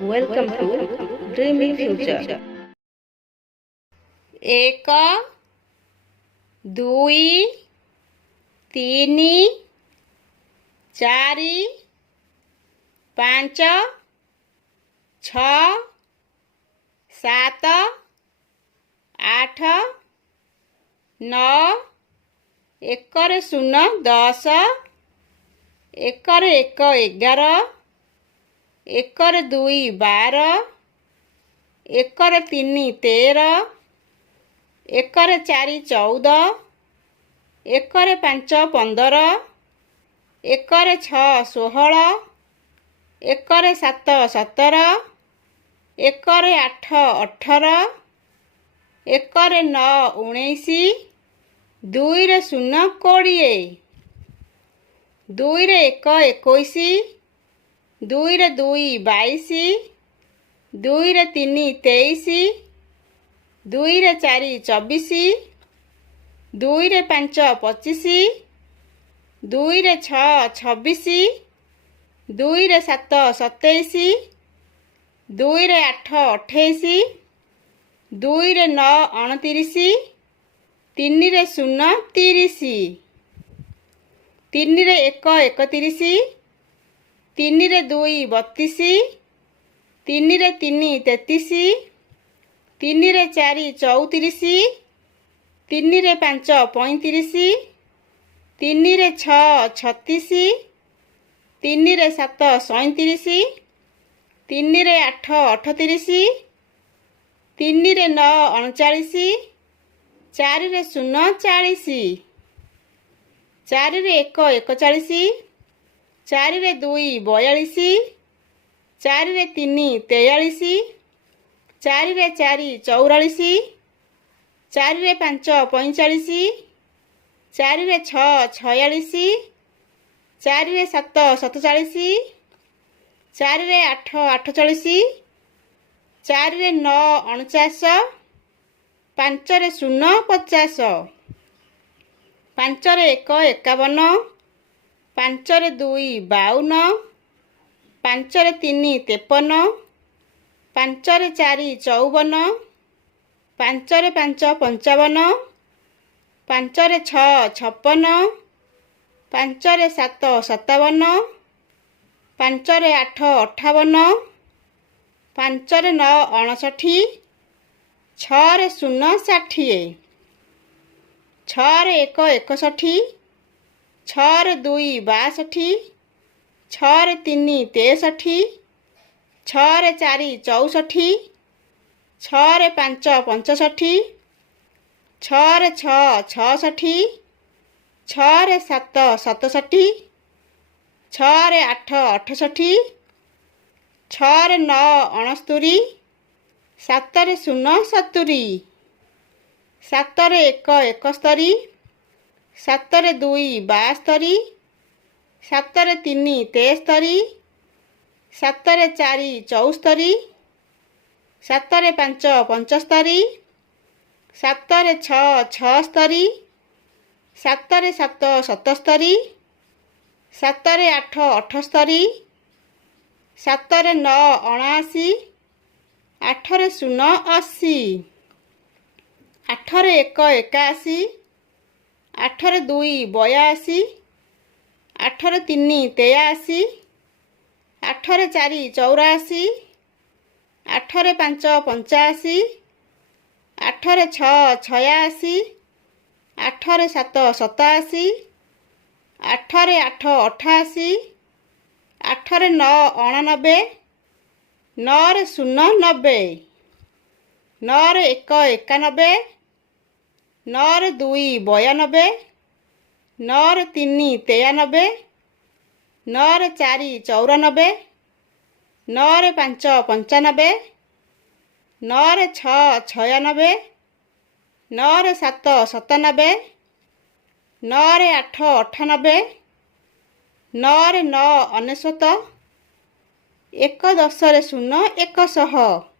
Welcome to Dreamy Future. एक दुई तीनी चारि पांच छ सात आठ नौ एकर शून्य 10 एकर 1 11 एकर 2 12 एकर 3 13 एकर 4 14 एकर 5 15 एकर 6 16 एकर 7 17 एकर 8 18 एकर 9 19 2 रे 0 20 2 रे 1 21 2 रे 2 22 2 रे 3 23 2 रे 4 24 2 रे 5 25 2 रे 6 26 2 रे 7 27 2 रे 8 28 2 रे 9 29 3 रे 0 30 3 रे 1 31 3 रे 2 32 3 रे 3 33 3 रे 4 34 3 रे 5 35 3 रे 6 36 3 रे 7 37 3 रे 8 38 3 रे 9 39 4 रे 0 40 4 रे 1 41 4 रे 2 42 4 रे 3 43 4 रे 4 44 4 रे 5 45 4 रे 6 46 4 रे 7 47 4 रे 8 48 4 रे 9 49 5 रे 0 50 5 रे 1 51 5 रे 2 52 5 रे 3 53 5 रे 4 54 5 रे 5 55 5 रे 6 56 5 रे 7 57 5 रे 8 58 5 रे 9 59 6 रे 0 60 6 रे 1 61 6 रे 2 62 6 रे 3 63 6 रे 4 64 6 रे 5 65 6 रे 6 66 6 रे 7 67 6 रे 8 68 6 रे 9 69 7 रे 0 70 7 रे 1 71 7 रे 2 72 7 रे 3 73 7 रे 4 74 7 रे 5 75 7 रे 6 76 7 रे 7 77 7 रे 8 78 7 रे 9 79 8 रे 0 80 8 रे 1 81 8 रे 2 82 8 रे 3 83 8 रे 4 84 8 रे 5 85 8 रे 6 86 8 रे 7 87 8 रे 8 88 8 ରେ 9 89 9 ରେ 0 90 9 ରେ 1 91 9 ରେ 2 92 9 ରେ 3 93 9 ରେ 4 94 9 ରେ 5 95 9 ରେ 6 96 9 ରେ 7 97 9 ରେ 8 98 9 ରେ 9 ଅନେଶ୍ୱତ 1 10 ରେ 0 100